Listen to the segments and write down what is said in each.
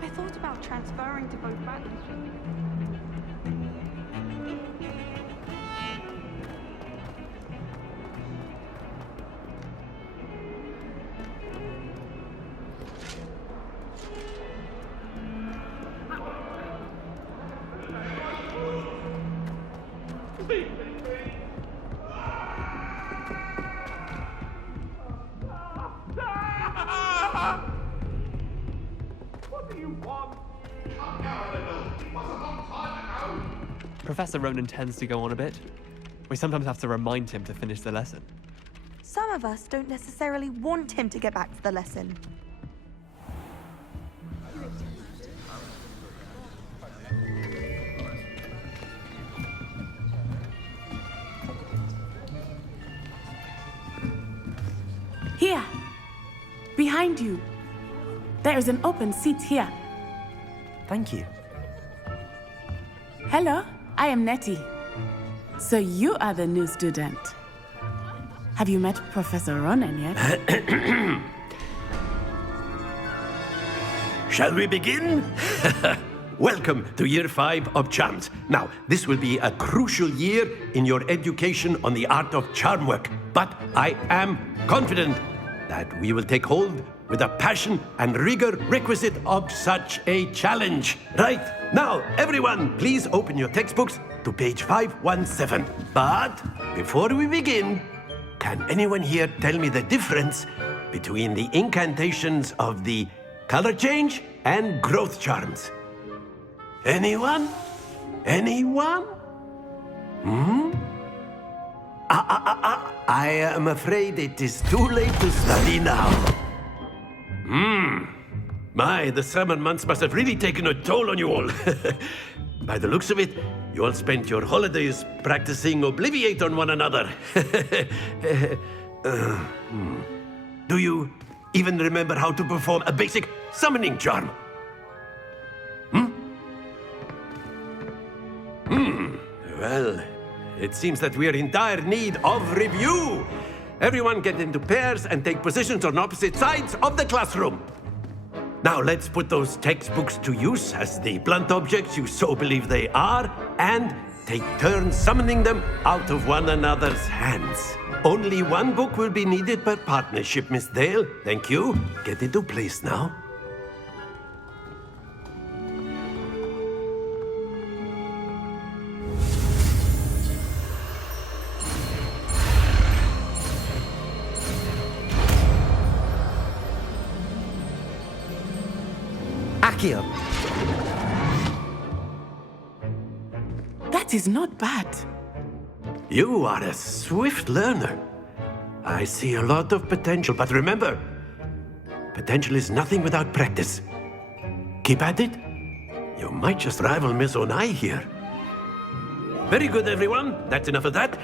I thought about transferring to both battles. Professor Ronan tends to go on a bit. We sometimes have to remind him to finish the lesson. Some of us don't necessarily want him to get back to the lesson. Here! Behind you! There is an open seat here. Thank you. Hello, I am Nettie. So you are the new student. Have you met Professor Ronan yet? Shall we begin? Welcome to Year 5 of Charms. Now, this will be a crucial year in your education on the art of charm work. But I am confident that we will take hold with the passion and rigor requisite of such a challenge. Right, now, everyone, please open your textbooks to page 517. But before we begin, can anyone here tell me the difference between the incantations of the color change and growth charms? Anyone? Anyone? I am afraid it is too late to study now. My, the summer months must have really taken a toll on you all. By the looks of it, you all spent your holidays practicing Obliviate on one another. Do you even remember how to perform a basic summoning charm? Well, it seems that we are in dire need of review. Everyone get into pairs and take positions on opposite sides of the classroom. Now let's put those textbooks to use as the blunt objects you so believe they are, and take turns summoning them out of one another's hands. Only one book will be needed per partnership, Miss Dale. Thank you. Get into place now. Accio. That is not bad. You are a swift learner. I see a lot of potential, but remember, potential is nothing without practice. Keep at it. You might just rival Miss Onai here. Very good, everyone. That's enough of that.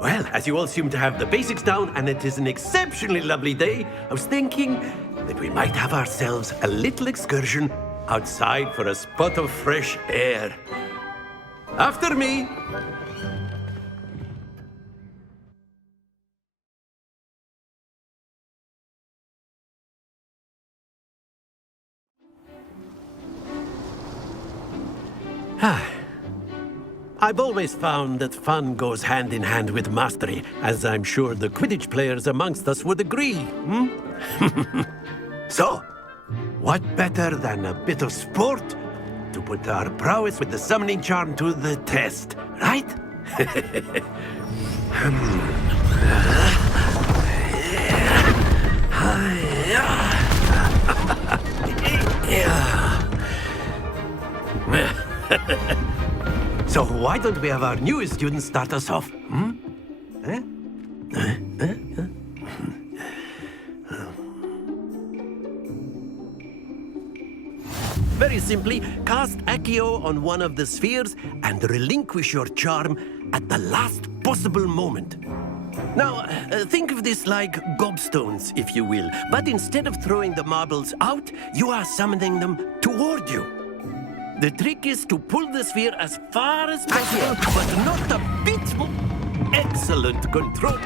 Well, as you all seem to have the basics down, and it is an exceptionally lovely day, I was thinking that we might have ourselves a little excursion outside for a spot of fresh air. After me. I've always found that fun goes hand in hand with mastery, as I'm sure the Quidditch players amongst us would agree. So, what better than a bit of sport to put our prowess with the summoning charm to the test, right? So why don't we have our newest student start us off? Very simply, cast Accio on one of the spheres and relinquish your charm at the last possible moment. Now, think of this like gobstones, if you will, but instead of throwing the marbles out, you are summoning them toward you. The trick is to pull the sphere as far as possible, but not a bit more. Excellent control.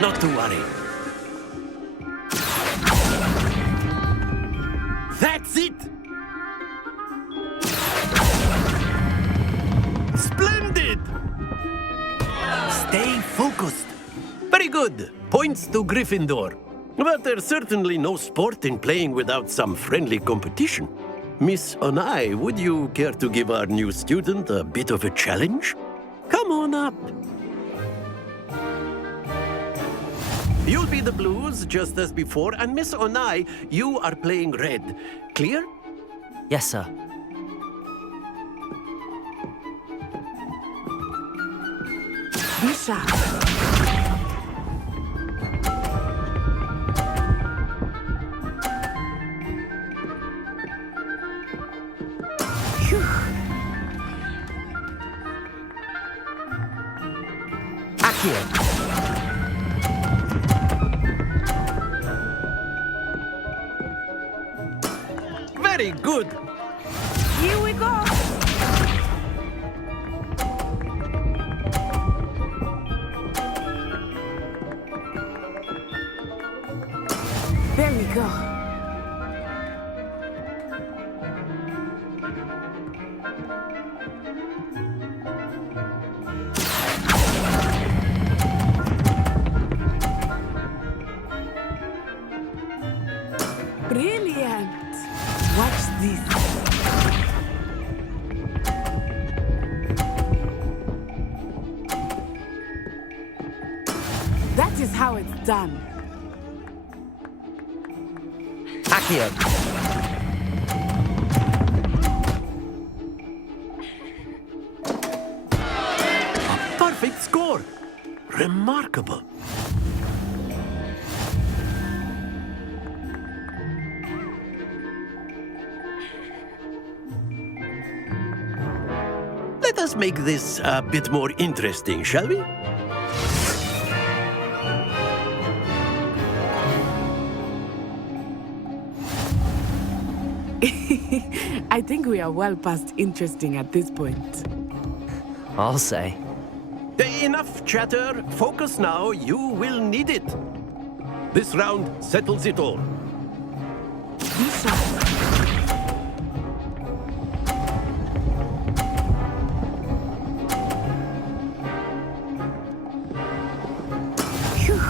Not to worry. That's it! Stay focused. Very good. Points to Gryffindor. But there's certainly no sport in playing without some friendly competition. Miss Onai, would you care to give our new student a bit of a challenge? Come on up. You'll be the blues, just as before, and Miss Onai, you are playing red. Clear? Yes, sir. Be sharp. Accio. Very good. Here we go. There we go. Brilliant. Watch this. That is how it's done. Accio. A perfect score. Remarkable. Let us make this a bit more interesting, shall we? I think we are well past interesting at this point. I'll say. Enough chatter. Focus now. You will need it. This round settles it all. Be sharp. Phew.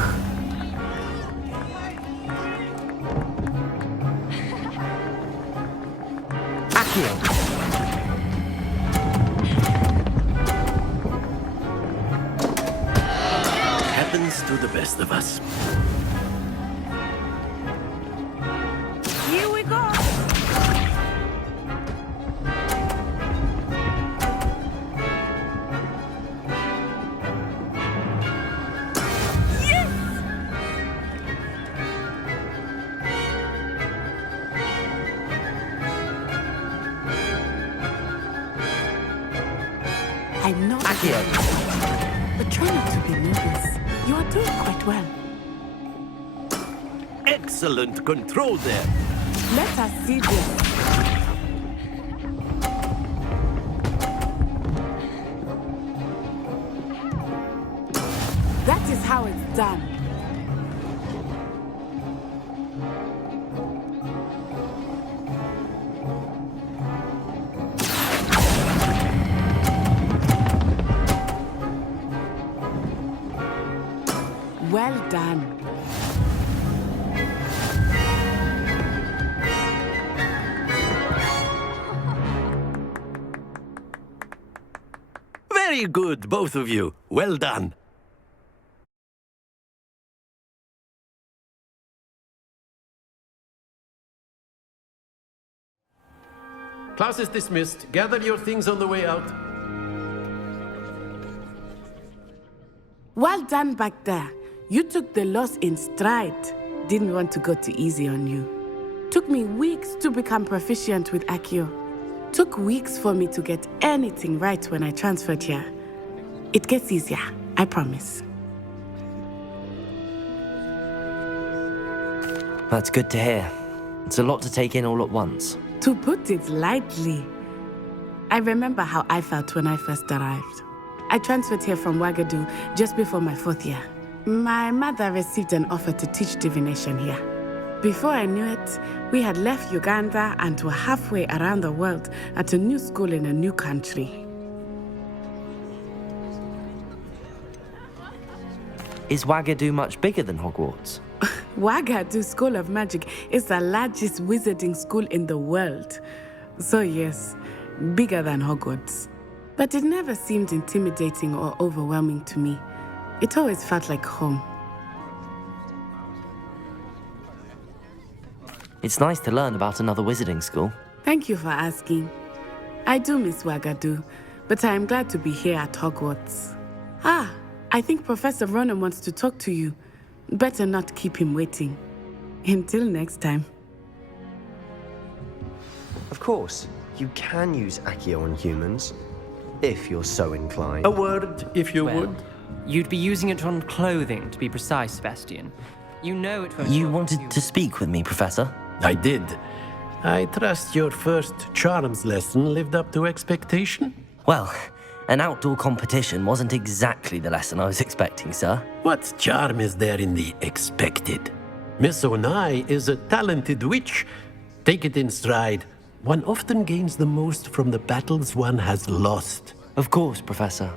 Accio. Happens to the best of us. Here we go. I know. Accio. But try not to be nervous. You are doing quite well. Excellent control there. Let us see this. That is how it's done. Well done. Very good, both of you. Well done. Class is dismissed. Gather your things on the way out. Well done back there. You took the loss in stride. Didn't want to go too easy on you. Took me weeks to become proficient with Accio. Took weeks for me to get anything right when I transferred here. It gets easier, I promise. That's good to hear. It's a lot to take in all at once. To put it lightly, I remember how I felt when I first arrived. I transferred here from Ouagadougou just before my 4th year. My mother received an offer to teach divination here. Before I knew it, we had left Uganda and were halfway around the world at a new school in a new country. Is Wagadu much bigger than Hogwarts? Wagadu School of Magic is the largest wizarding school in the world. So yes, bigger than Hogwarts. But it never seemed intimidating or overwhelming to me. It always felt like home. It's nice to learn about another wizarding school. Thank you for asking. I do miss Wagadu, but I am glad to be here at Hogwarts. I think Professor Ronan wants to talk to you. Better not keep him waiting. Until next time. Of course, you can use Accio on humans, if you're so inclined. A word, if you would. You'd be using it on clothing, to be precise, Sebastian. You know it won't... You wanted to speak with me, Professor? I did. I trust your first charms lesson lived up to expectation? Well, an outdoor competition wasn't exactly the lesson I was expecting, sir. What charm is there in the expected? Miss Onai is a talented witch. Take it in stride. One often gains the most from the battles one has lost. Of course, Professor.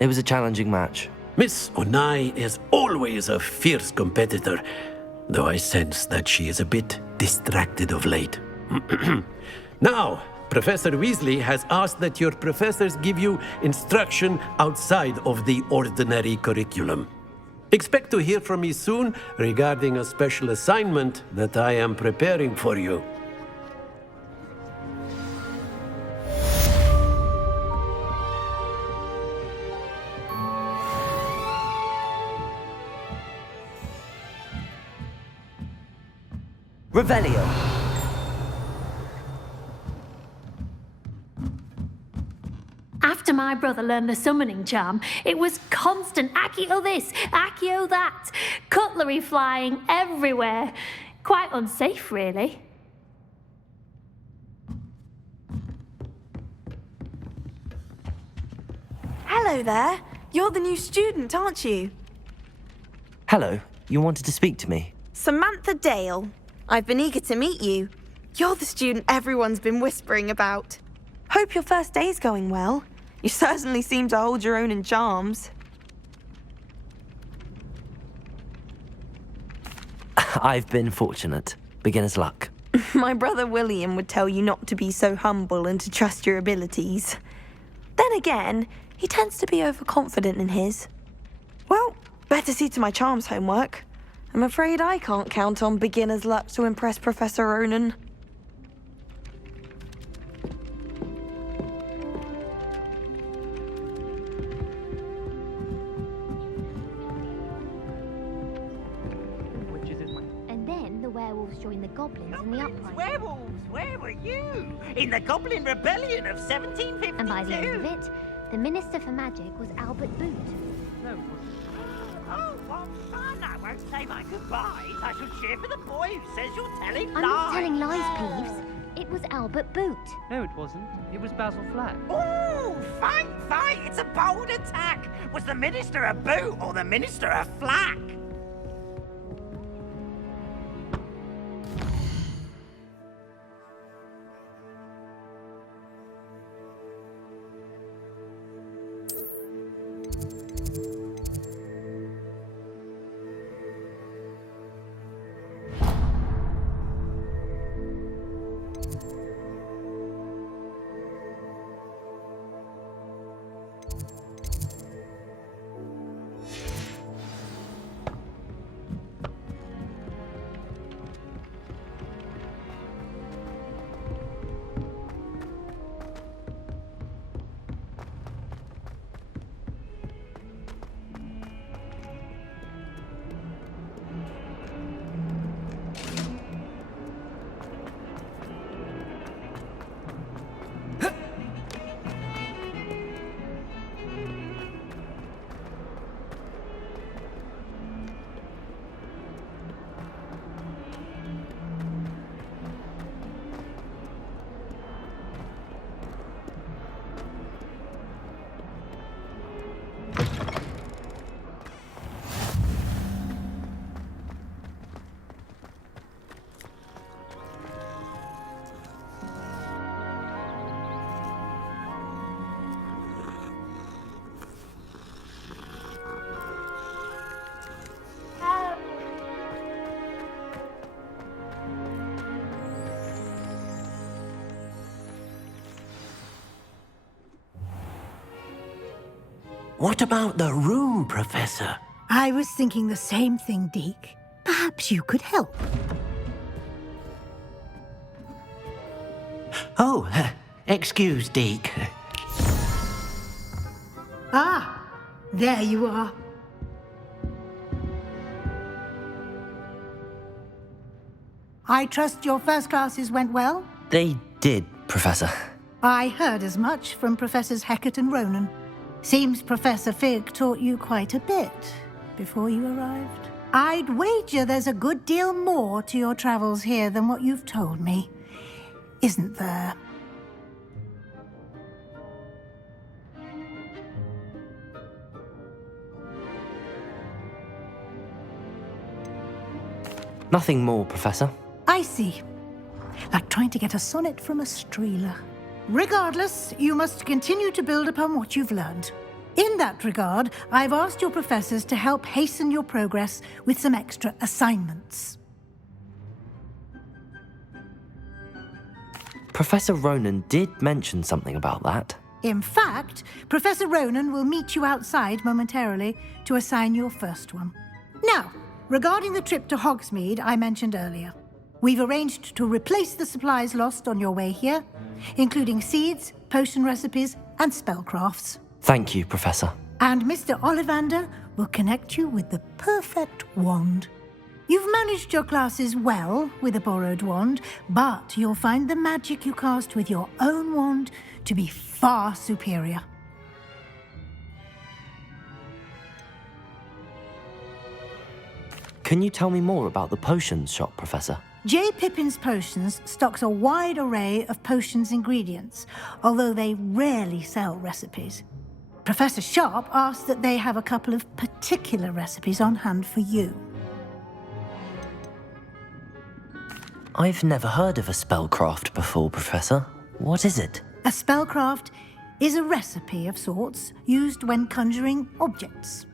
It was a challenging match. Miss Onai is always a fierce competitor, though I sense that she is a bit distracted of late. Now, Professor Weasley has asked that your professors give you instruction outside of the ordinary curriculum. Expect to hear from me soon regarding a special assignment that I am preparing for you. Revelio. After my brother learned the summoning charm, it was constant Accio this, Accio that, cutlery flying everywhere. Quite unsafe, really. Hello there. You're the new student, aren't you? Hello, you wanted to speak to me? Samantha Dale. I've been eager to meet you. You're the student everyone's been whispering about. Hope your first day's going well. You certainly seem to hold your own in charms. I've been fortunate. Beginner's luck. My brother William would tell you not to be so humble and to trust your abilities. Then again, he tends to be overconfident in his. Well, better see to my charms homework. I'm afraid I can't count on beginner's luck to impress Professor Ronan. And then the werewolves joined the goblins in the uprising. Werewolves, where were you? In the Goblin Rebellion of 1752. And by the end of it, the Minister for Magic was Albert Boot. Oh, what fun! I won't say my goodbyes. I shall cheer for the boy who says you're telling lies. I'm not telling lies, Peeves. It was Albert Boot. No, it wasn't. It was Basil Flack. Oh, fight! It's a bold attack. Was the Minister a boot or the Minister a flack? What about the room, Professor? I was thinking the same thing, Deke. Perhaps you could help. Oh, excuse, Deke. Ah, there you are. I trust your first classes went well? They did, Professor. I heard as much from Professors Hecat and Ronan. Seems Professor Fig taught you quite a bit before you arrived. I'd wager there's a good deal more to your travels here than what you've told me. Isn't there? Nothing more, Professor. I see. Like trying to get a sonnet from a streeler. Regardless, you must continue to build upon what you've learned. In that regard, I've asked your professors to help hasten your progress with some extra assignments. Professor Ronan did mention something about that. In fact, Professor Ronan will meet you outside momentarily to assign your first one. Now, regarding the trip to Hogsmeade I mentioned earlier, we've arranged to replace the supplies lost on your way here, including seeds, potion recipes, and spellcrafts. Thank you, Professor. And Mr. Ollivander will connect you with the perfect wand. You've managed your classes well with a borrowed wand, but you'll find the magic you cast with your own wand to be far superior. Can you tell me more about the potions shop, Professor? J. Pippin's Potions stocks a wide array of potions ingredients, although they rarely sell recipes. Professor Sharp asked that they have a couple of particular recipes on hand for you. I've never heard of a spellcraft before, Professor. What is it? A spellcraft is a recipe of sorts used when conjuring objects.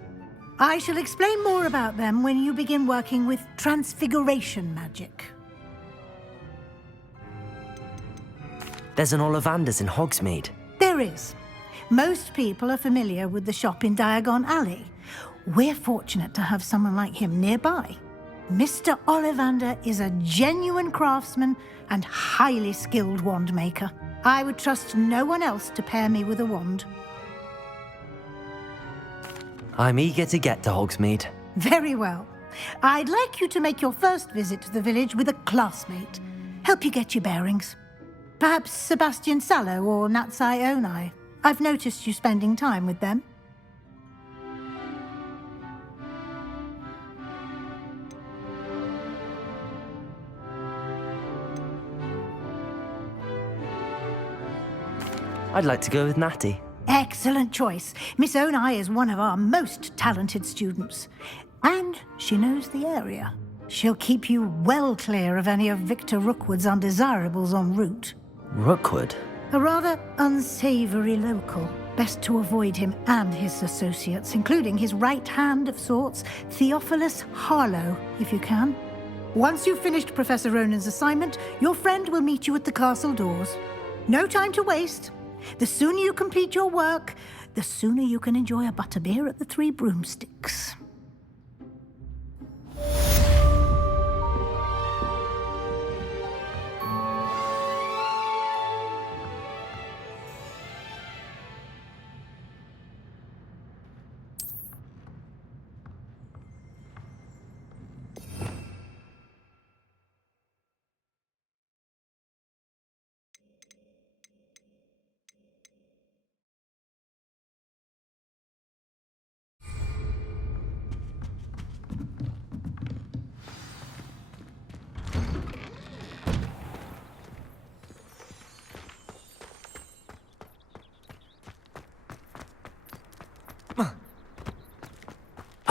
I shall explain more about them when you begin working with transfiguration magic. There's an Ollivander's in Hogsmeade. There is. Most people are familiar with the shop in Diagon Alley. We're fortunate to have someone like him nearby. Mr. Ollivander is a genuine craftsman and highly skilled wand maker. I would trust no one else to pair me with a wand. I'm eager to get to Hogsmeade. Very well. I'd like you to make your first visit to the village with a classmate. Help you get your bearings. Perhaps Sebastian Sallow or Natsai Onai. I've noticed you spending time with them. I'd like to go with Natty. Excellent choice. Miss Onai is one of our most talented students. And she knows the area. She'll keep you well clear of any of Victor Rookwood's undesirables en route. Rookwood? A rather unsavory local. Best to avoid him and his associates, including his right hand of sorts, Theophilus Harlow, if you can. Once you've finished Professor Ronan's assignment, your friend will meet you at the castle doors. No time to waste. The sooner you complete your work, the sooner you can enjoy a butterbeer at the Three Broomsticks.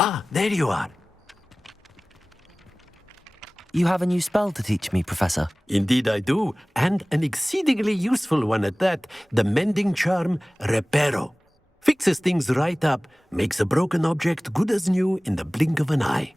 Ah, there you are. You have a new spell to teach me, Professor. Indeed I do, and an exceedingly useful one at that. The mending charm, Reparo. Fixes things right up, makes a broken object good as new in the blink of an eye.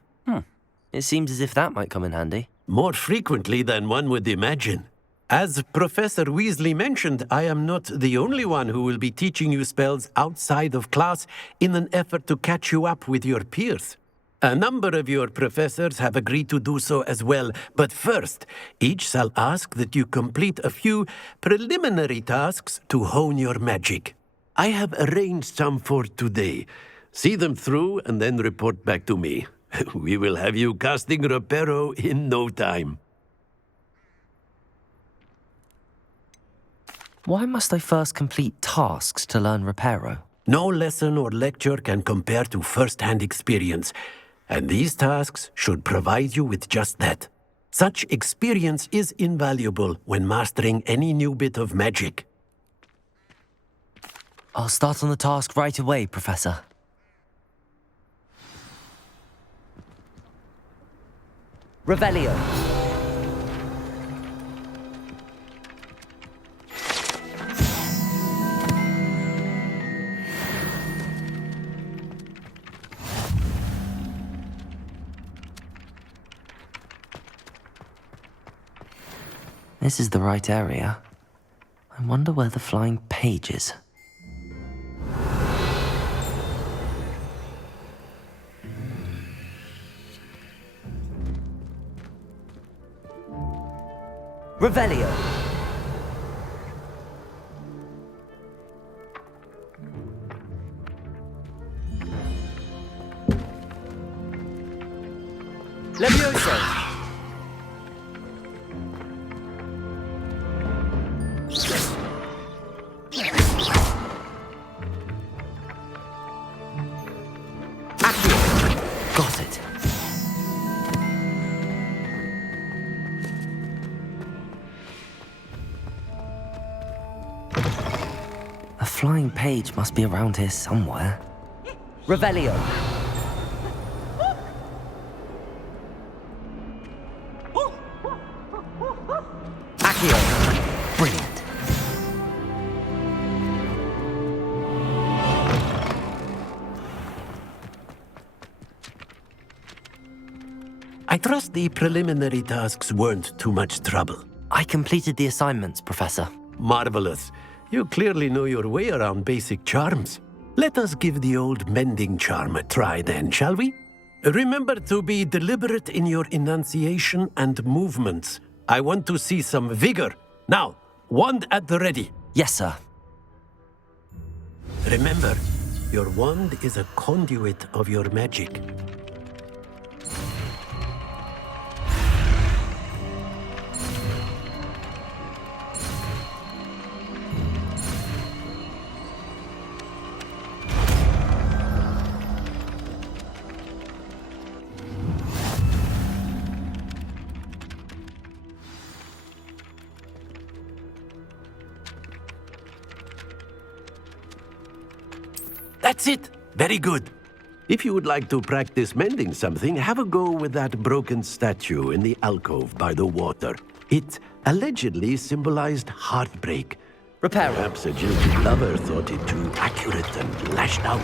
It seems as if that might come in handy. More frequently than one would imagine. As Professor Weasley mentioned, I am not the only one who will be teaching you spells outside of class in an effort to catch you up with your peers. A number of your professors have agreed to do so as well, but first, each shall ask that you complete a few preliminary tasks to hone your magic. I have arranged some for today. See them through and then report back to me. We will have you casting Reparo in no time. Why must I first complete tasks to learn Reparo? No lesson or lecture can compare to first-hand experience, and these tasks should provide you with just that. Such experience is invaluable when mastering any new bit of magic. I'll start on the task right away, Professor. Revelio. This is the right area. I wonder where the flying page is. Revelio. Levioso. Got it. A flying page must be around here somewhere. Revelio. Accio. Brilliant. I trust the preliminary tasks weren't too much trouble. I completed the assignments, Professor. Marvelous. You clearly know your way around basic charms. Let us give the old mending charm a try then, shall we? Remember to be deliberate in your enunciation and movements. I want to see some vigor. Now, wand at the ready. Yes, sir. Remember, your wand is a conduit of your magic. That's it. Very good. If you would like to practice mending something, have a go with that broken statue in the alcove by the water. It allegedly symbolized heartbreak. Repair. Perhaps a guilty lover thought it too accurate and lashed out.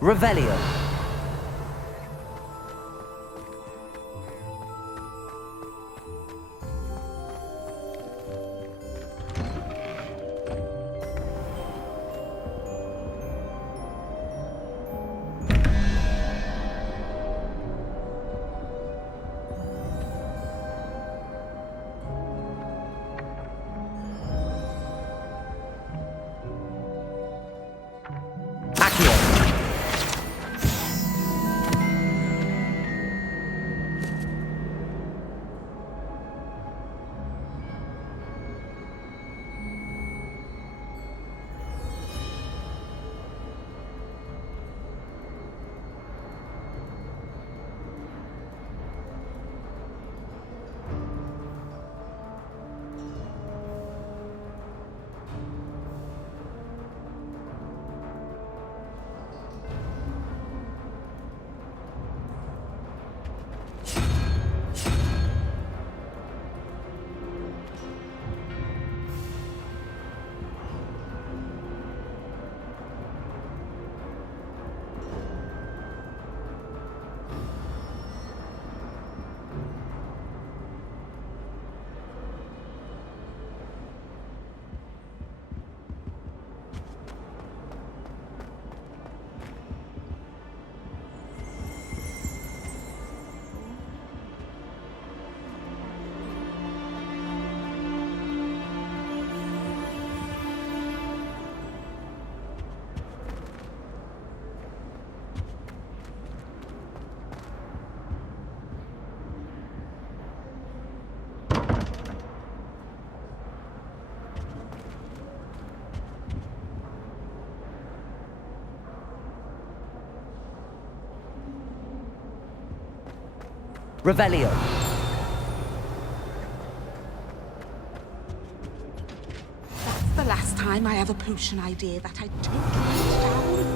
Revelio. Revelio. That's the last time I have a potion idea that I don't write down.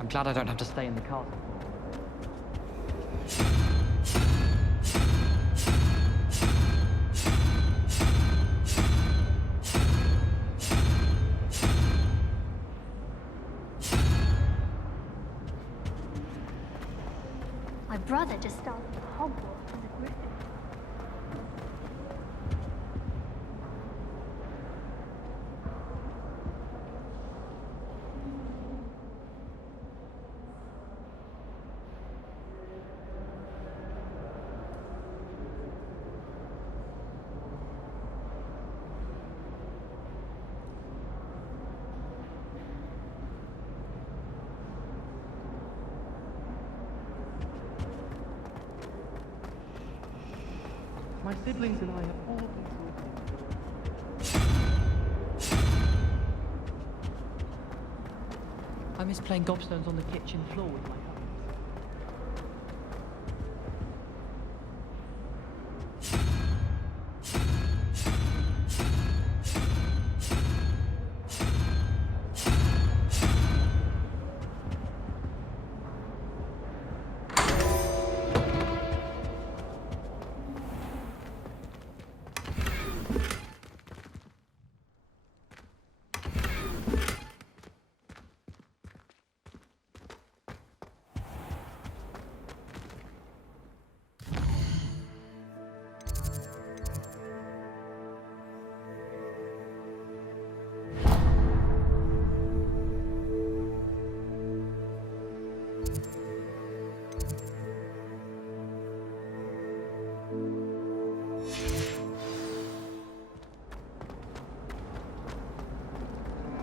I'm glad I don't have to stay in the castle. My brother just started Hogwarts as a Gryffindor. My siblings and I have all been I miss playing gobstones on the kitchen floor with my cousins.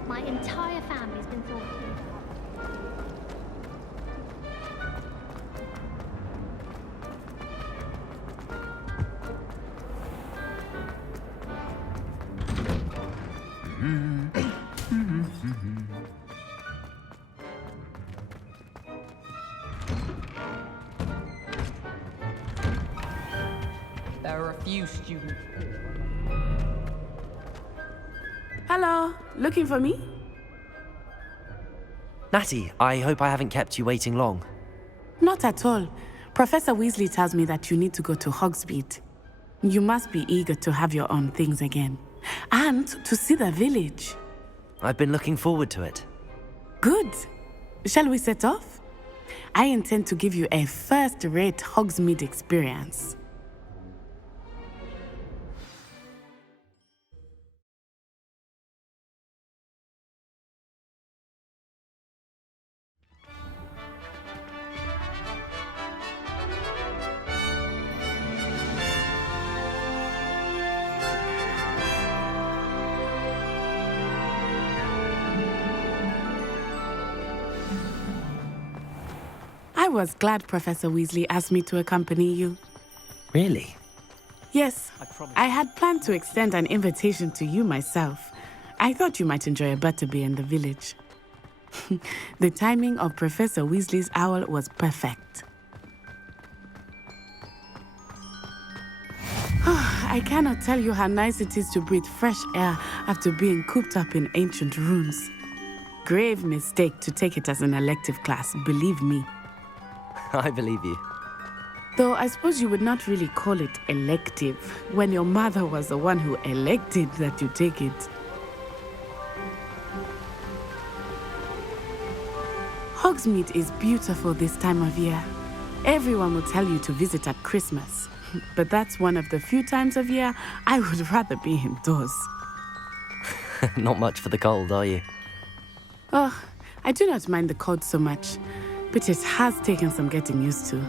My entire family's been thought of. There are a few students. Hello, looking for me? Natty, I hope I haven't kept you waiting long. Not at all. Professor Weasley tells me that you need to go to HOGSMEADE. You must be eager to have your own things again. And to see the village. I've been looking forward to it. Good. Shall we set off? I intend to give you a first-rate HOGSMEADE experience. I was glad Professor Weasley asked me to accompany you. Really? Yes, I had planned to extend an invitation to you myself. I thought you might enjoy a butterbeer in the village. The timing of Professor Weasley's owl was perfect. I cannot tell you how nice it is to breathe fresh air after being cooped up in ancient rooms. Grave mistake to take it as an elective class, believe me. I believe you. Though I suppose you would not really call it elective when your mother was the one who elected that you take it. HOGSMEADE is beautiful this time of year. Everyone will tell you to visit at Christmas. But that's one of the few times of year I would rather be indoors. Not much for the cold, are you? Oh, I do not mind the cold so much, but it has taken some getting used to.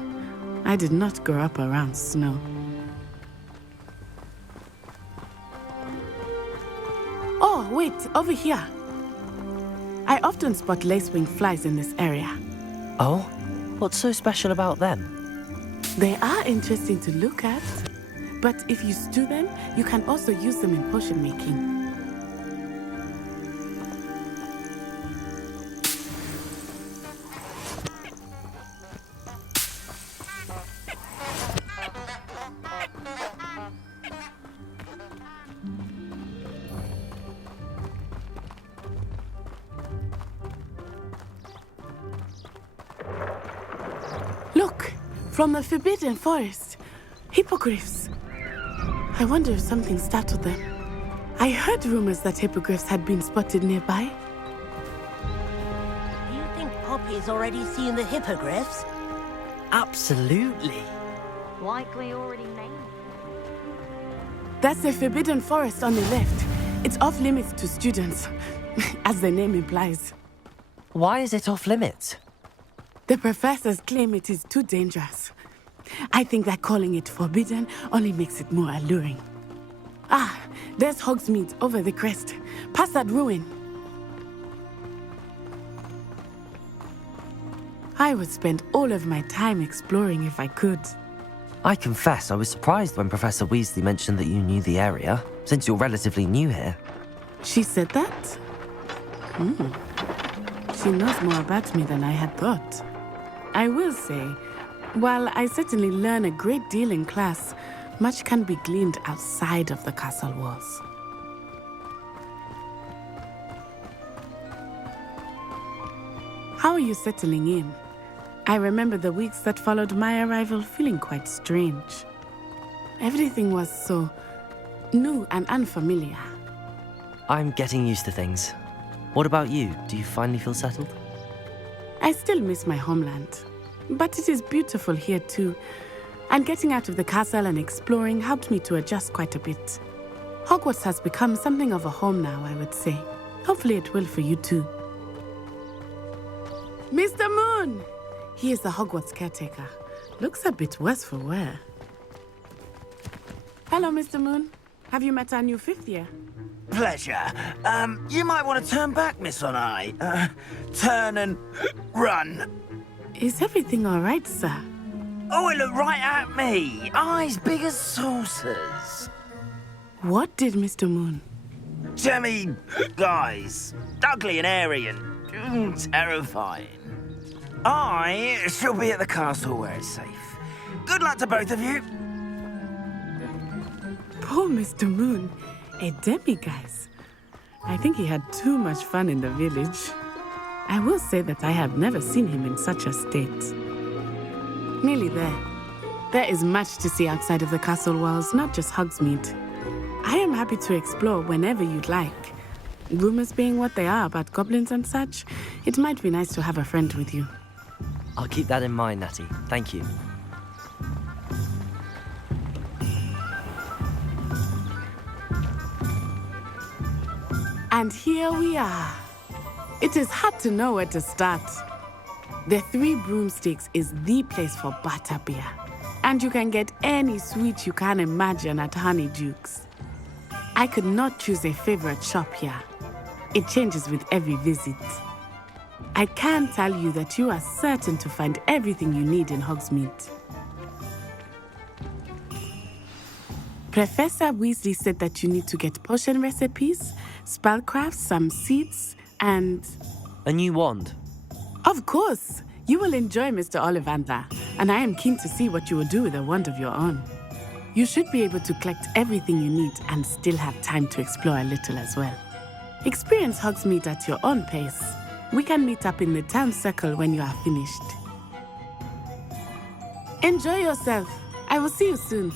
I did not grow up around snow. Oh, wait, over here. I often spot lacewing flies in this area. Oh? What's so special about them? They are interesting to look at, but if you stew them, you can also use them in potion making. From the Forbidden Forest. Hippogriffs. I wonder if something startled them. I heard rumors that hippogriffs had been spotted nearby. Do you think Poppy's already seen the hippogriffs? Absolutely. Likely already named. That's the Forbidden Forest on the left. It's off limits to students, as the name implies. Why is it off limits? The professors claim it is too dangerous. I think that calling it forbidden only makes it more alluring. Ah, there's Hogsmeade over the crest. Past that ruin. I would spend all of my time exploring if I could. I confess I was surprised when Professor Weasley mentioned that you knew the area, since you're relatively new here. She said that? She knows more about me than I had thought. I will say, while I certainly learn a great deal in class, much can be gleaned outside of the castle walls. How are you settling in? I remember the weeks that followed my arrival feeling quite strange. Everything was so new and unfamiliar. I'm getting used to things. What about you? Do you finally feel settled? I still miss my homeland, but it is beautiful here too. And getting out of the castle and exploring helped me to adjust quite a bit. Hogwarts has become something of a home now, I would say. Hopefully it will for you too. Mr. Moon! He is the Hogwarts caretaker. Looks a bit worse for wear. Hello, Mr. Moon. Have you met our new fifth year? Pleasure. You might want to turn back, Miss Onai. Turn and run. Is everything all right, sir? Oh, it looked right at me. Eyes big as saucers. What did Mr. Moon? Jemmy guys. Ugly and airy and terrifying. I shall be at the castle where it's safe. Good luck to both of you. Poor Mr. Moon. A demiguise. I think he had too much fun in the village. I will say that I have never seen him in such a state. Nearly there. There is much to see outside of the castle walls, not just Hogsmeade. I am happy to explore whenever you'd like. Rumors being what they are about goblins and such, it might be nice to have a friend with you. I'll keep that in mind, Natty. Thank you. And here we are. It is hard to know where to start. The Three Broomsticks is the place for butterbeer. And you can get any sweet you can imagine at Honeydukes. I could not choose a favorite shop here. It changes with every visit. I can tell you that you are certain to find everything you need in Hogsmeade. Professor Weasley said that you need to get potion recipes, spellcrafts, some seeds, and... A new wand? Of course! You will enjoy Mr. Ollivander, and I am keen to see what you will do with a wand of your own. You should be able to collect everything you need and still have time to explore a little as well. Experience Hogsmeade at your own pace. We can meet up in the town circle when you are finished. Enjoy yourself. I will see you soon.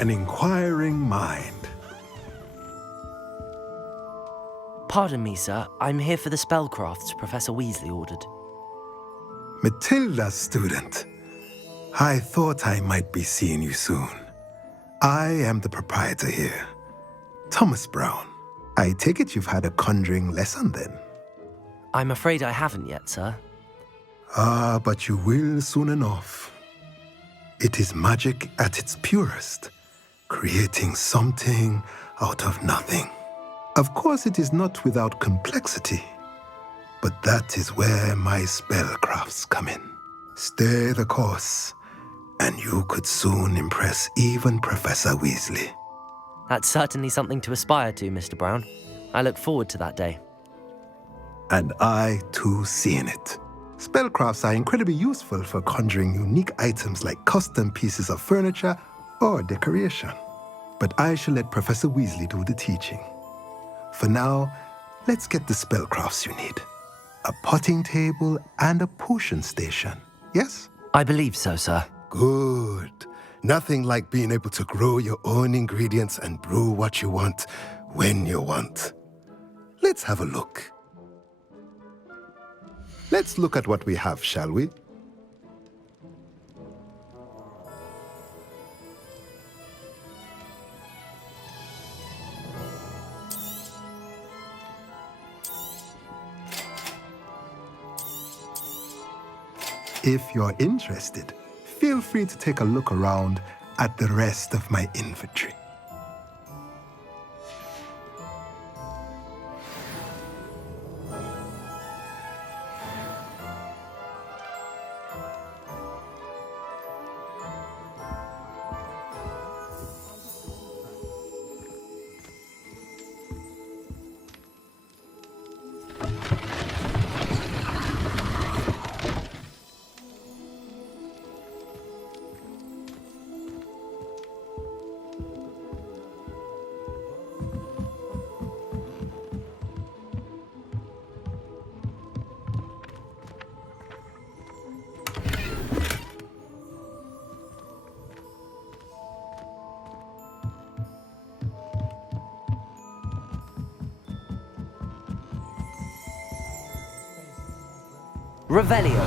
an inquiring mind. Pardon me, sir. I'm here for the spellcrafts Professor Weasley ordered. Matilda's student. I thought I might be seeing you soon. I am the proprietor here, Thomas Brown. I take it you've had a conjuring lesson then? I'm afraid I haven't yet, sir. Ah, but you will soon enough. It is magic at its purest, creating something out of nothing. Of course, it is not without complexity, but that is where my spellcrafts come in. Stay the course, and you could soon impress even Professor Weasley. That's certainly something to aspire to, Mr. Brown. I look forward to that day. And I, too, see in it. Spellcrafts are incredibly useful for conjuring unique items like custom pieces of furniture or decoration. But I shall let Professor Weasley do the teaching. For now, let's get the spellcrafts you need. A potting table and a potion station, yes? I believe so, sir. Good. Nothing like being able to grow your own ingredients and brew what you want when you want. Let's have a look. Let's look at what we have, shall we? If you're interested, feel free to take a look around at the rest of my inventory. Revelio.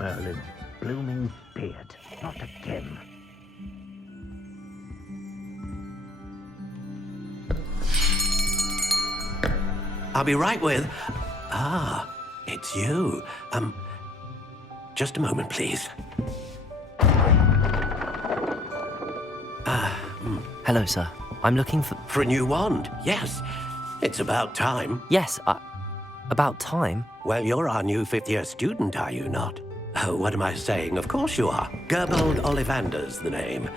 Merlin's blooming beard. Not again. I'll be right with... Ah, it's you. Just a moment, please. Hello, sir. I'm looking for... For a new wand, yes. It's about time. Yes, about time? Well, you're our new fifth-year student, are you not? Oh, what am I saying? Of course you are. Gerbold Ollivander's the name.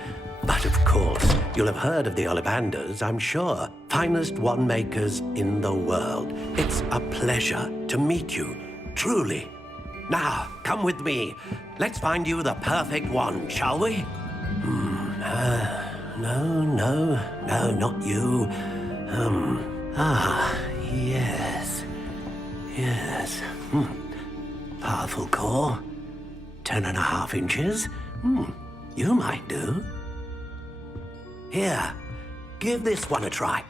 But of course, you'll have heard of the Ollivanders, I'm sure. Finest wand makers in the world. It's a pleasure to meet you, truly. Now, come with me. Let's find you the perfect wand, shall we? No, not you. Yes. Powerful core. 10.5 inches. You might do. Here, give this one a try.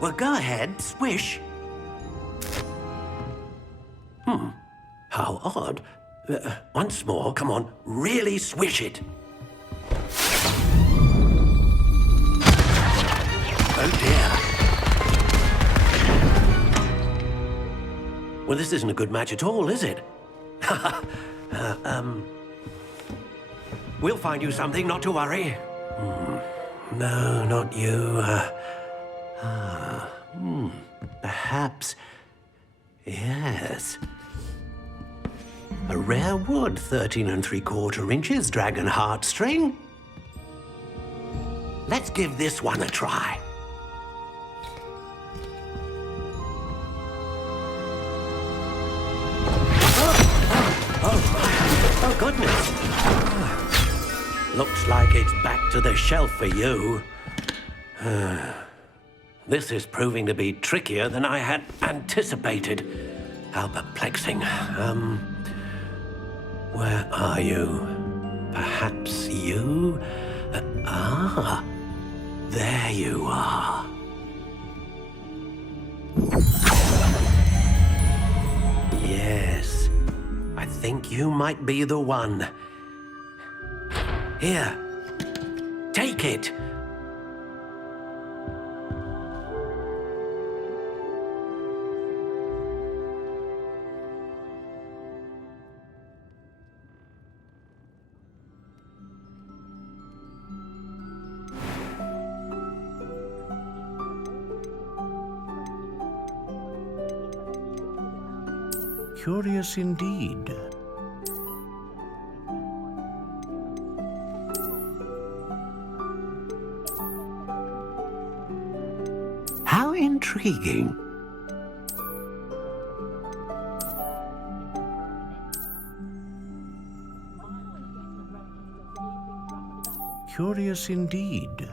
Well, go ahead, swish. How odd. Once more, come on, really swish it. Oh dear. Well, this isn't a good match at all, is it? We'll find you something, not to worry. No, not you. Perhaps... Yes. A rare wood, 13 3/4 inches, dragon heartstring. Let's give this one a try. Oh, goodness. Looks like it's back to the shelf for you. This is proving to be trickier than I had anticipated. How perplexing. Where are you? Perhaps you? There you are. Yes, I think you might be the one. Here, take it. Curious indeed. How intriguing. Curious indeed.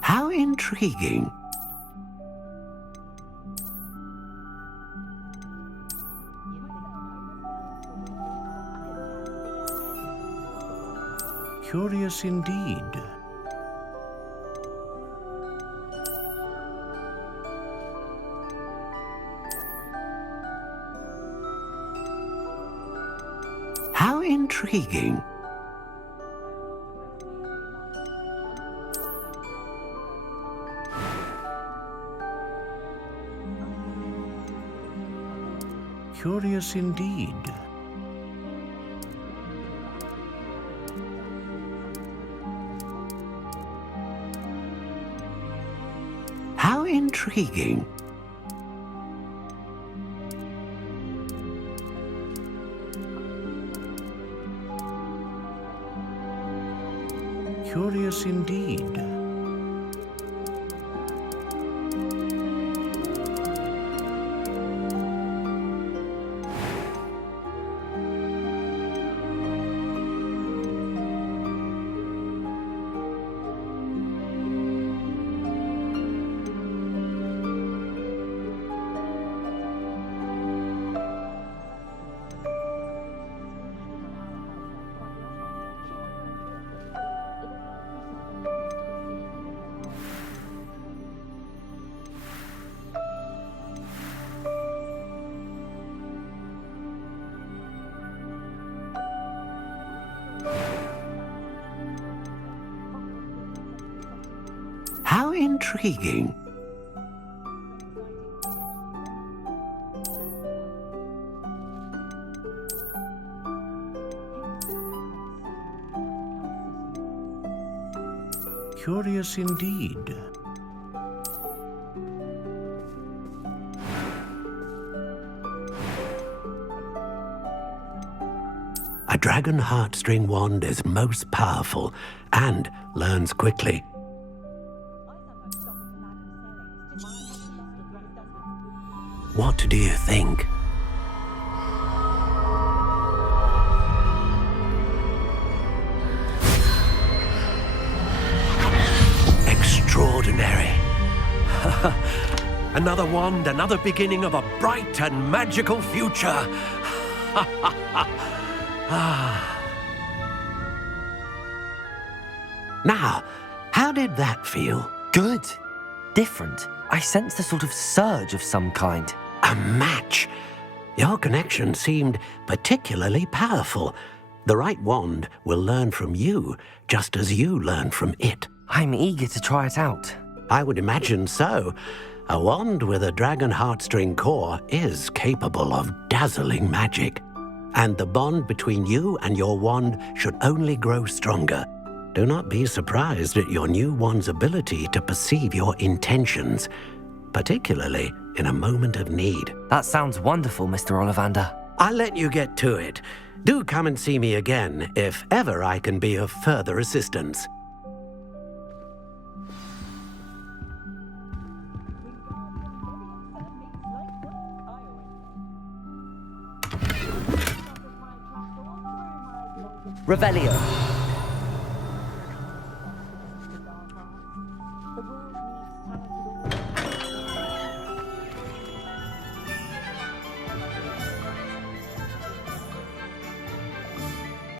How intriguing. Curious indeed. How intriguing. Curious indeed. How intriguing. Curious indeed. How intriguing. Curious indeed. A dragon heartstring wand is most powerful and learns quickly. What do you think? Extraordinary. Another wand, another beginning of a bright and magical future. Now, how did that feel? Good. Different. I sensed a sort of surge of some kind. A match. Your connection seemed particularly powerful. The right wand will learn from you, just as you learn from it. I'm eager to try it out. I would imagine so. A wand with a dragon heartstring core is capable of dazzling magic. And the bond between you and your wand should only grow stronger. Do not be surprised at your new wand's ability to perceive your intentions, particularly in a moment of need. That sounds wonderful, Mr. Ollivander. I'll let you get to it. Do come and see me again if ever I can be of further assistance. Revelio.